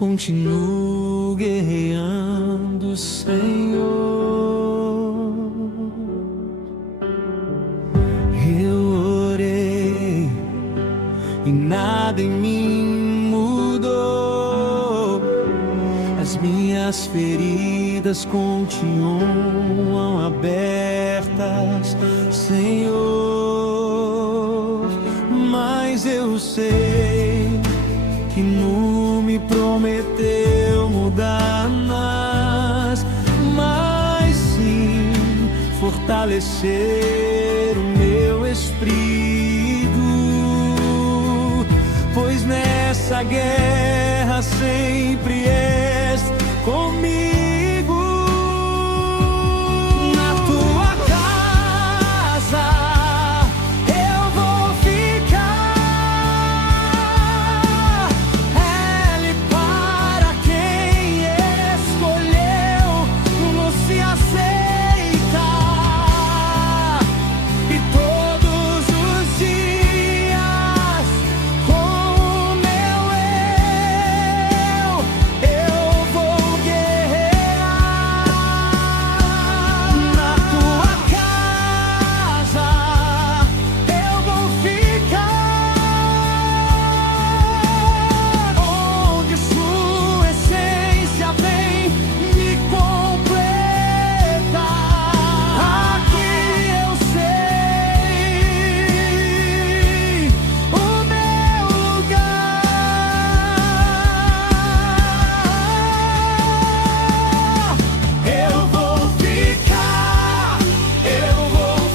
continuo guerreando, Senhor. Eu orei e nada em mim mudou. As minhas feridas continuam abertas, Senhor. Mas eu sei que não me prometeu mudar mais, mas sim fortalecer o meu espírito. Pois nessa guerra sempre és comigo. Na tua casa eu vou ficar. Ele para quem escolheu não se aceitar. E todos os dias com o meu eu vou guerrear. Na tua casa eu vou ficar, onde sua essência vem me completar. Aqui eu sei o meu lugar. Eu vou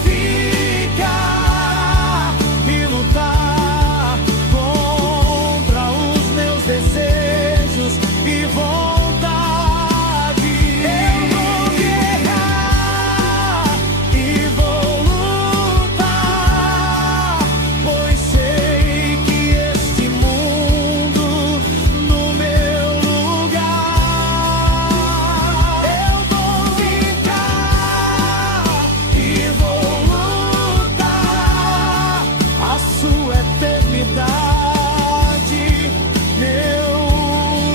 ficar e lutar contra os meus desejos e vontade. Eu vou guerrear e vou lutar, pois sei que este mundo no meu lugar. Eu vou ficar e vou lutar a sua eternidade, meu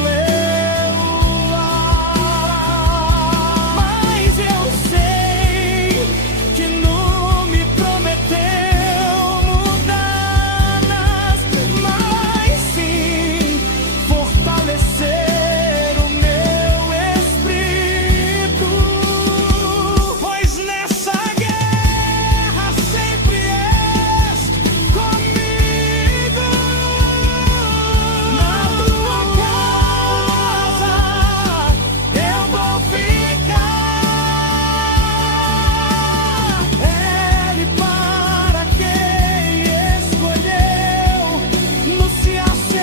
levar. Mas eu sei que não me prometeu mudanças, mas sim fortalecer o meu espírito. Pois nessa guerra sempre és comigo. Na tua casa eu vou ficar. Ele para quem escolheu não se aceitar.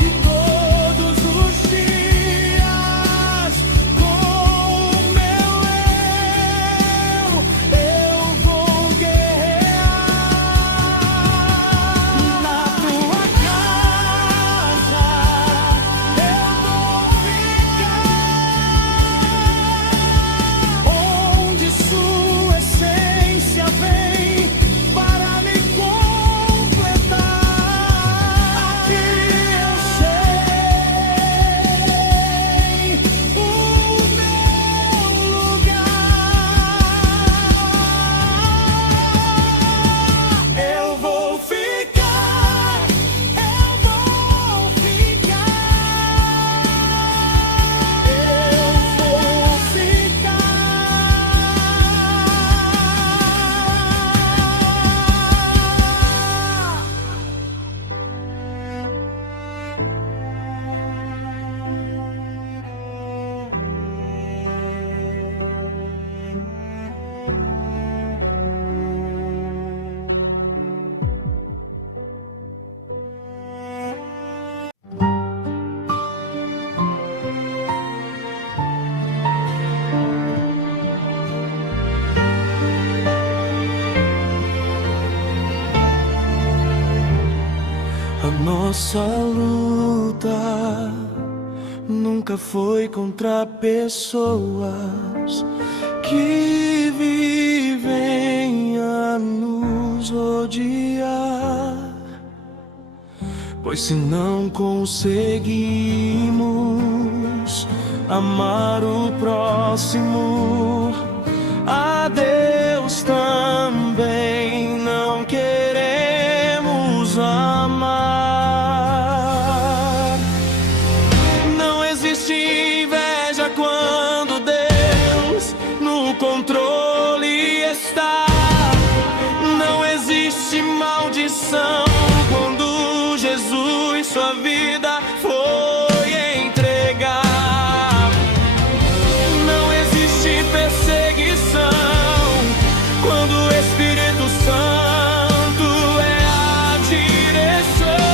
E todos os dias com o meu eu vou guerrear. Na tua casa eu vou ficar, onde sua essência vem para me completar. Aqui eu sei o meu lugar. Eu vou ficar, eu vou ficar, eu vou A nossa luta nunca foi contra pessoas que vivem a nos odiar. Pois se não conseguimos amar o próximo, a Deus também não queremos amar. Não existe inveja quando Deus no controle está. Não existe maldição quando Jesus sua vida foi entregar. Não existe perseguição quando o Espírito Santo é a direção.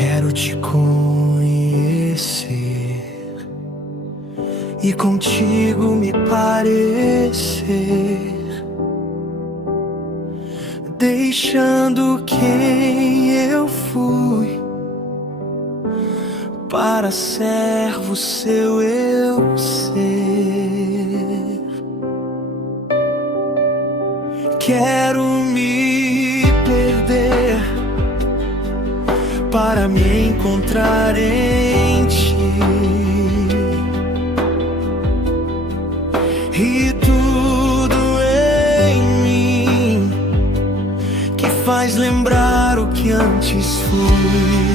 Quero te conhecer e contigo me parecer, deixando quem eu fui para servo seu eu ser. Quero me perder para me encontrar em ti, e tudo em mim que faz lembrar o que antes fui,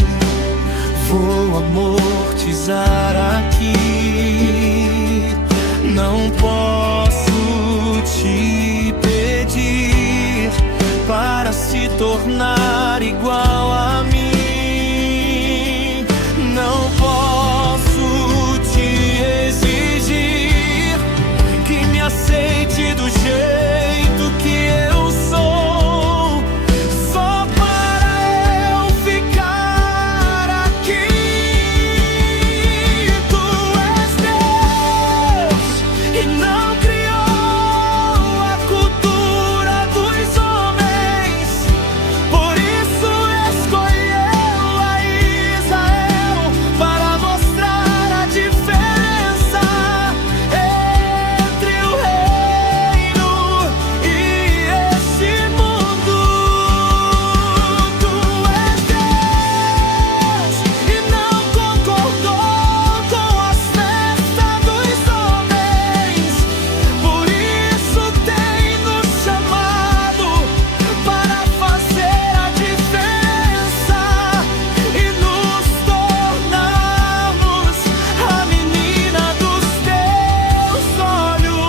vou amortizar aqui. Não posso te pedir para se tornar igual a mim. Não posso te exigir que me aceite do jeito que eu sou, só para eu ficar aqui. Tu és Deus e não criou a cultura dos homens, por isso escolheu a Israel para mostrar a diferença entre o reino e esse mundo. Tu és Deus e não concordou com as festas dos homens, por isso tem nos chamado para fazer a diferença e nos tornarmos a menina dos teus olhos.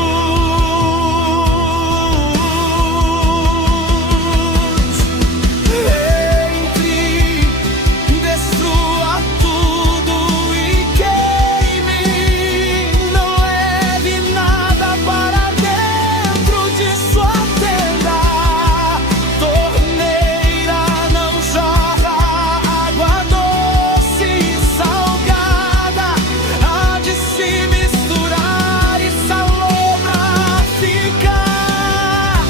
Entre, destrua tudo e queime, não leve nada para dentro de sua tenda. Torneira não jorra água doce e salgada, há de se misturar e salobrar ficar.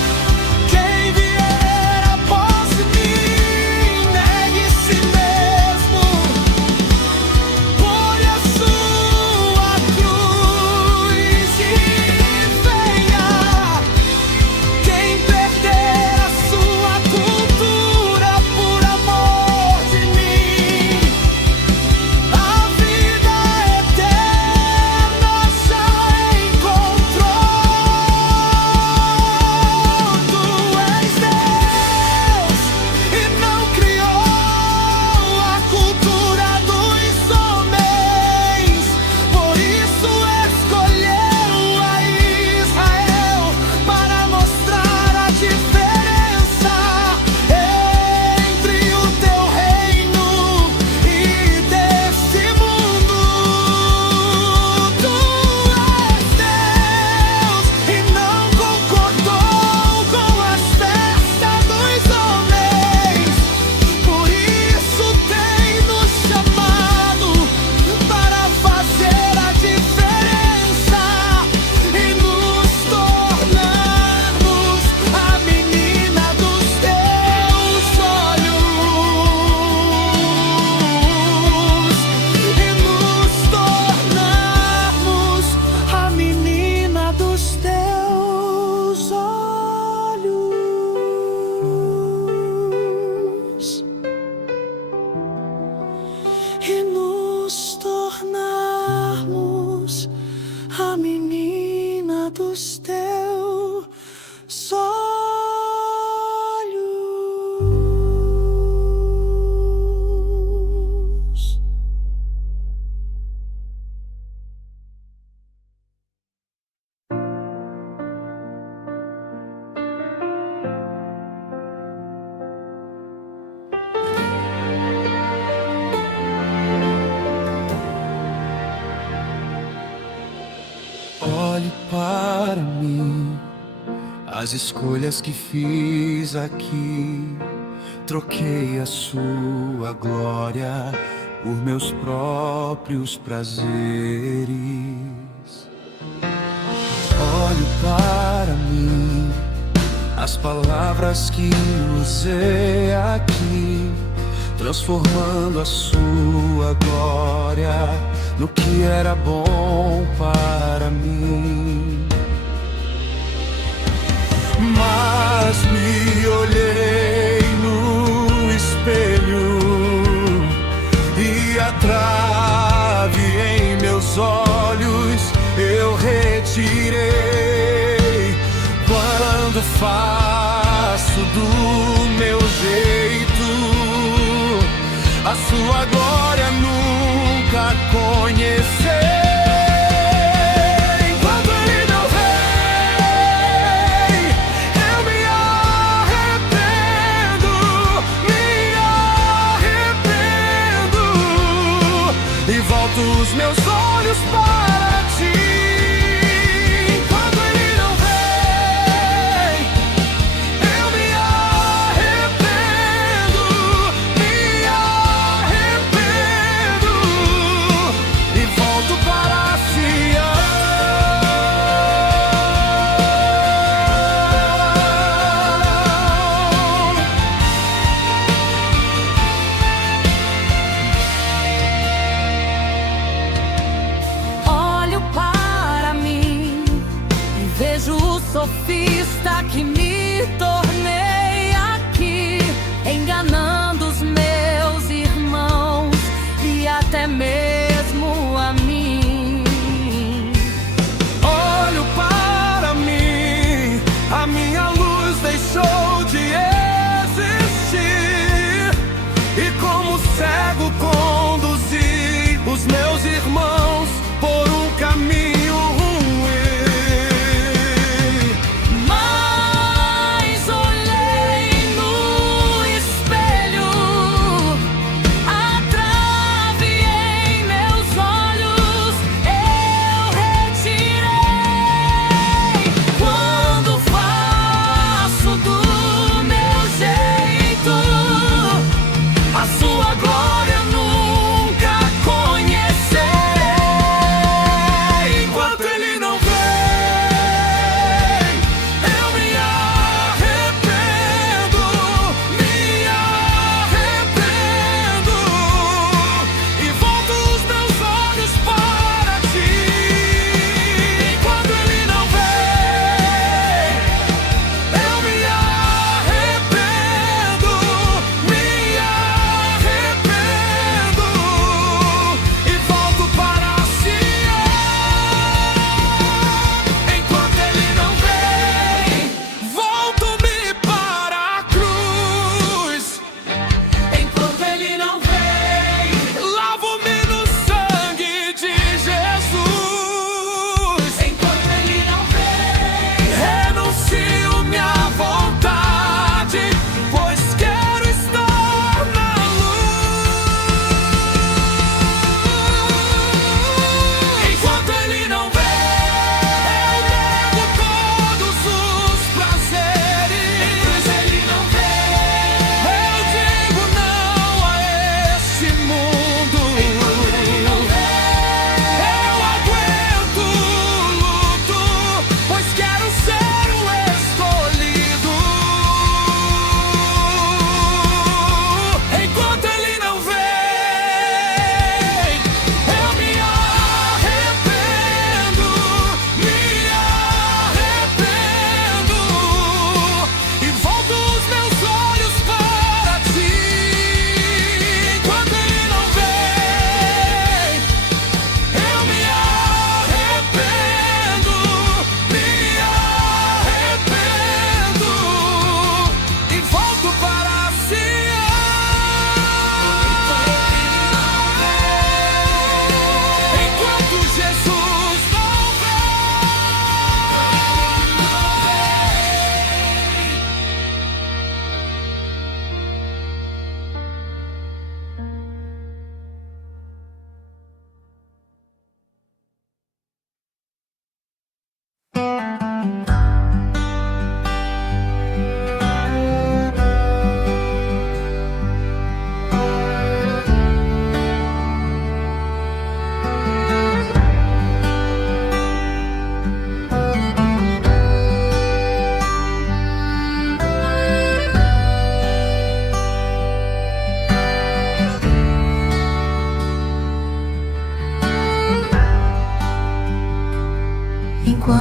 Quem vier após mim, negue si mesmo, põe a sua cruz e venha. Quem perder a sua cultura por amor de mim, a vida eterna já encontrou. Tu és Deus e não criou a cultura dos homens, por isso escolheu a Israel para mostrar a diferença entre o teu reino e desse mundo. Tu és Deus e não concordou com as festas dos homens, por isso tem nos chamado para fazer a diferença e nos tornarmos a menina dos teus olhos, e nos tornarmos a menina dos teus olhos, e nos tornarmos a menina dos teus olhos. Olhe para mim, as escolhas que fiz aqui Troquei a sua glória por meus próprios prazeres. Olho para mim, as palavras que usei aqui, transformando a sua glória no que era bom para mim. Mas me olhei no espelho e a trave em meus olhos eu retirei. Quando faço do meu jeito, a sua glória nunca conheci. E volto os meus olhos para ti. Quando ele não vem, eu me arrependo, me arrependo e volto para Sião.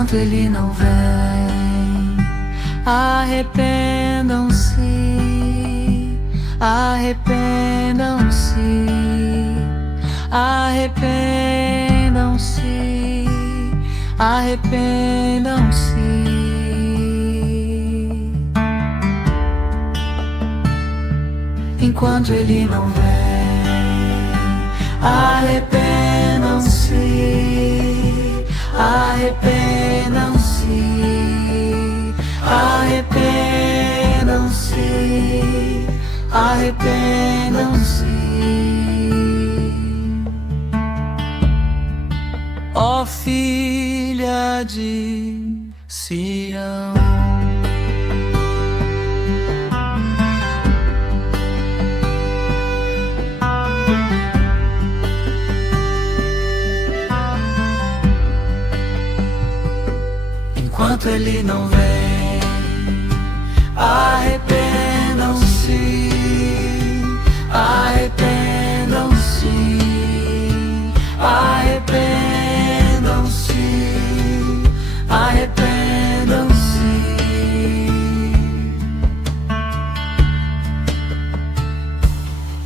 enquanto Ele não vem. Arrependam-se, arrependam-se, arrependam-se, arrependam-se. Enquanto Ele não vem. Arrependam-se, arrependam-se, arrependam-se, arrependam-se. Ó filha de Sião. Enquanto Ele não vem, arrependam-se, arrependam-se, arrependam-se, arrependam-se.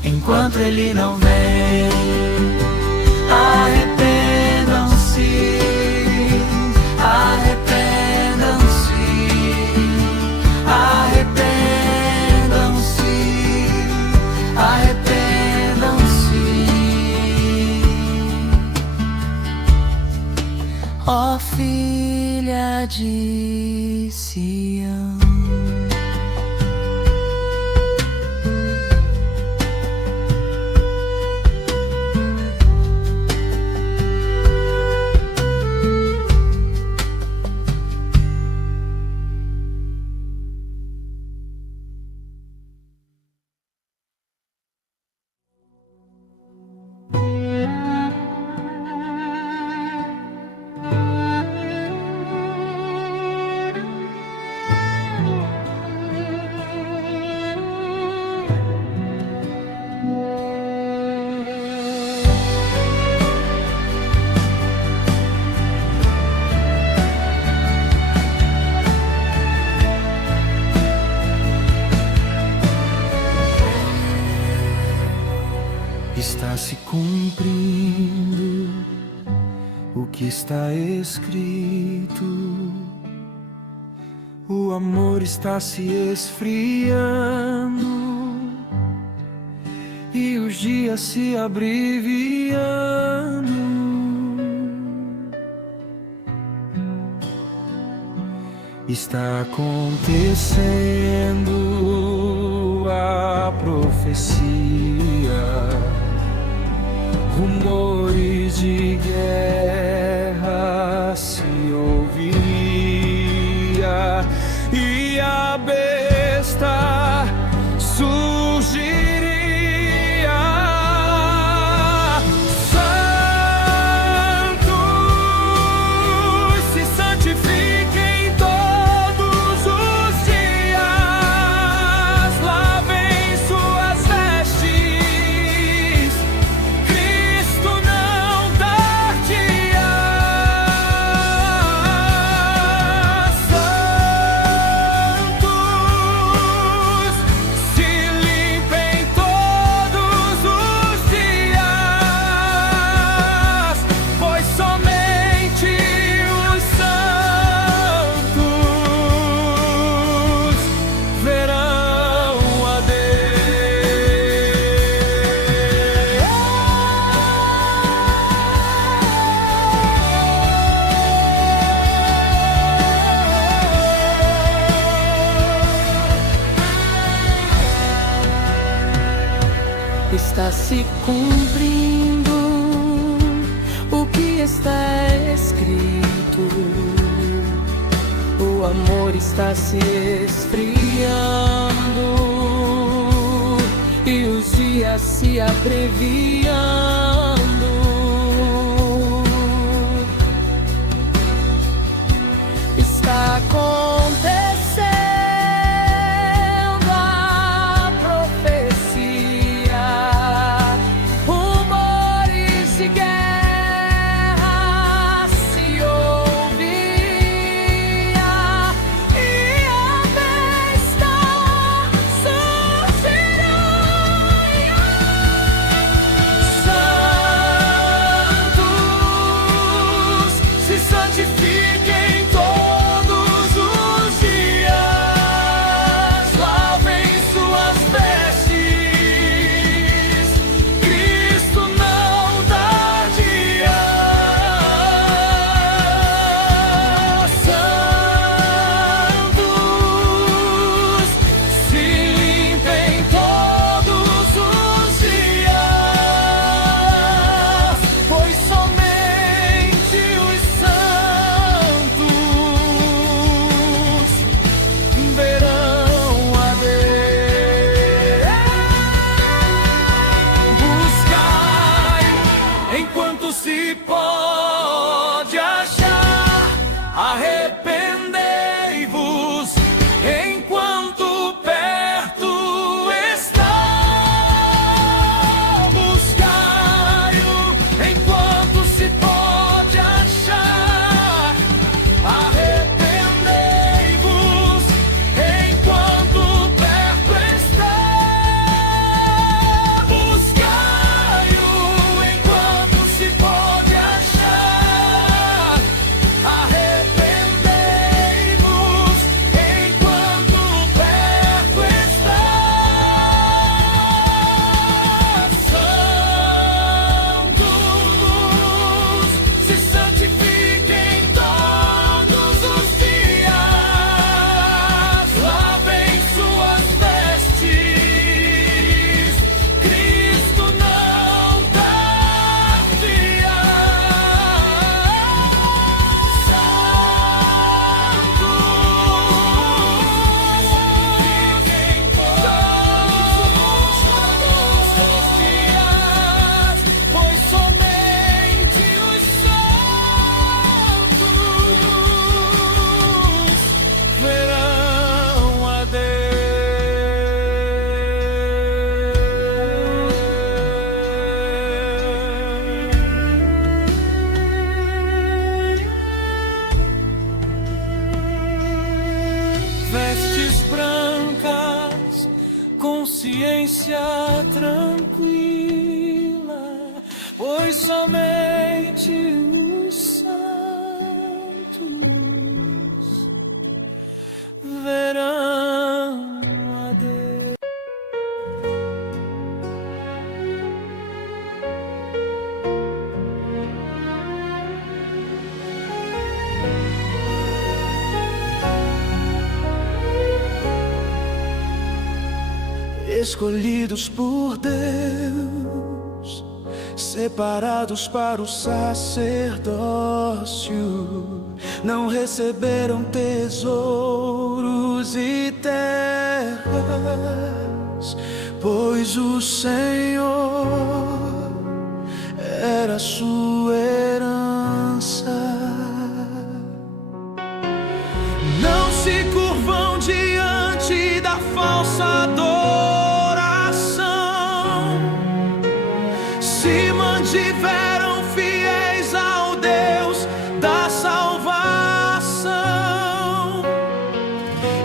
Enquanto Ele não vem, arrependam-se, ó filha de Sião. Está se cumprindo o que está escrito. O amor está se esfriando e os dias se abreviando. Está acontecendo a profecia. Rumores de guerra se ouviria e a besta surgiria. Santos se santifiquem todos os dias, lavem suas vestes. Está se cumprindo o que está escrito. O amor está se esfriando e os dias se abreviando. Está acontecendo a profecia. Rumores de guerra se ouviam tranquila, pois somente os santos verão a Deus. Escolhidos por Deus, separados para o sacerdócio, não receberam tesouros e terras, pois o Senhor era sua herança. Não se curvam diante da falsa adoração, se mantiveram fiéis ao Deus da salvação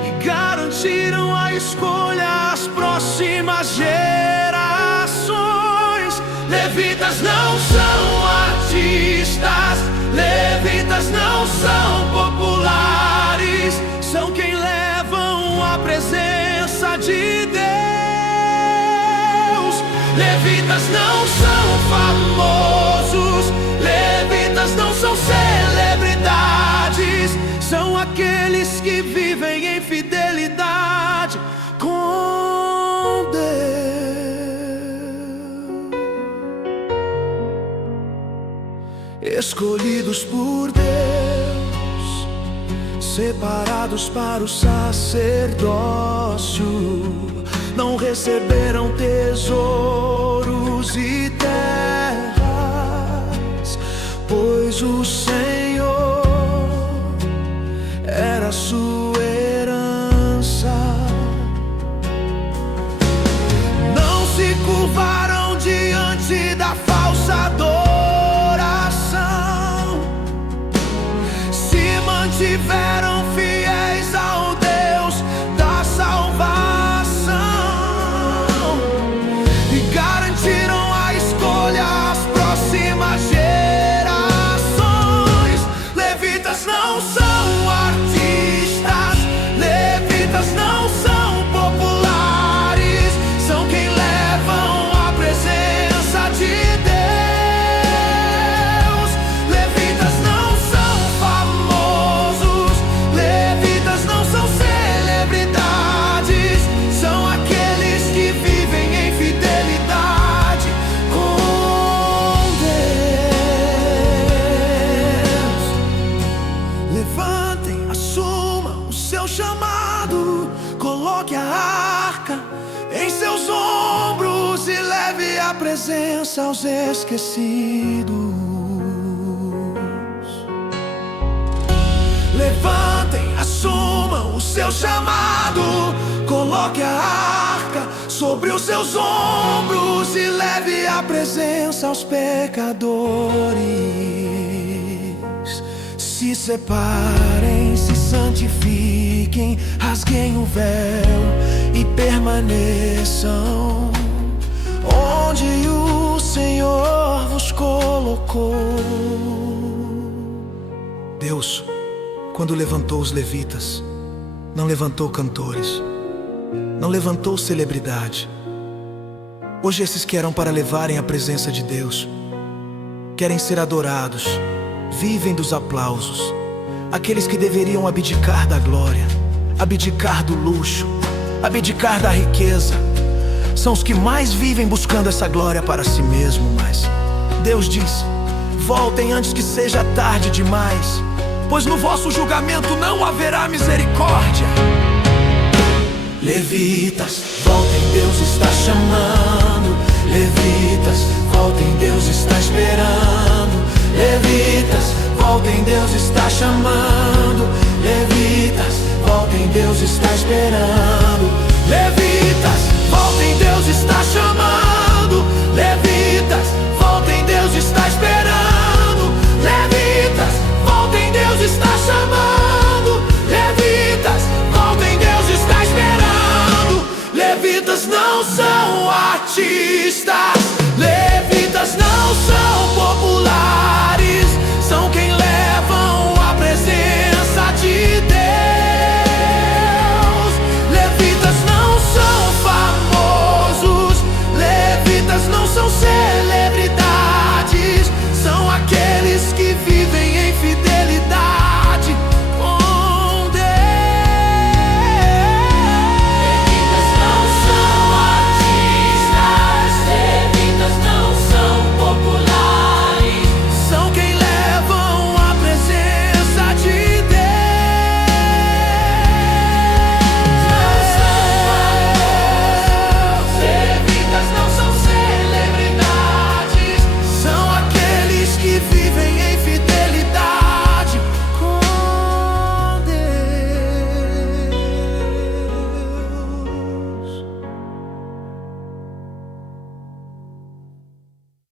e garantiram a escolha às próximas gerações. Levitas não são artistas, levitas não são populares, são quem levam a presença de Deus. Levitas não são famosos, levitas não são celebridades, são aqueles que vivem em fidelidade com Deus. Escolhidos por Deus, separados para o sacerdócio, não receberam tesouros e terras, pois o Senhor era sua herança. Não se curvaram diante da falsa adoração, se mantiveram fiéis ao Deus da salvação e garantiram a escolha às próximas gerações. Levitas não são artistas, levitas não são populares, são quem levam a presença de Deus. Levitas não são famosos, levitas não são celebridades, são aqueles que vivem em fidelidade com Deus. Levantem, assumam o seu chamado, coloque a arca em seus ombros e leve a presença aos esquecidos. Levantem, assumam o seu chamado, coloque a arca sobre os seus ombros e leve a presença aos pecadores. Se separem, se santifiquem, rasguem o véu e permaneçam onde o Senhor vos colocou. Deus, quando levantou os levitas, não levantou cantores, não levantou celebridade. Hoje esses que eram para levarem a presença de Deus querem ser adorados, vivem dos aplausos. Aqueles que deveriam abdicar da glória, abdicar do luxo, abdicar da riqueza, são os que mais vivem buscando essa glória para si mesmo. Mas Deus diz: voltem antes que seja tarde demais, pois no vosso julgamento não haverá misericórdia. Levitas, voltem, Deus está chamando. Levitas, voltem, Deus está esperando. Levitas, voltem, Deus está chamando. Levitas, voltem, Deus está esperando. Levitas, voltem, Deus está chamando. Levitas, voltem, Deus está esperando. Levitas, voltem, Deus está chamando. Levitas, voltem, Deus está esperando. Levitas não são artistas, está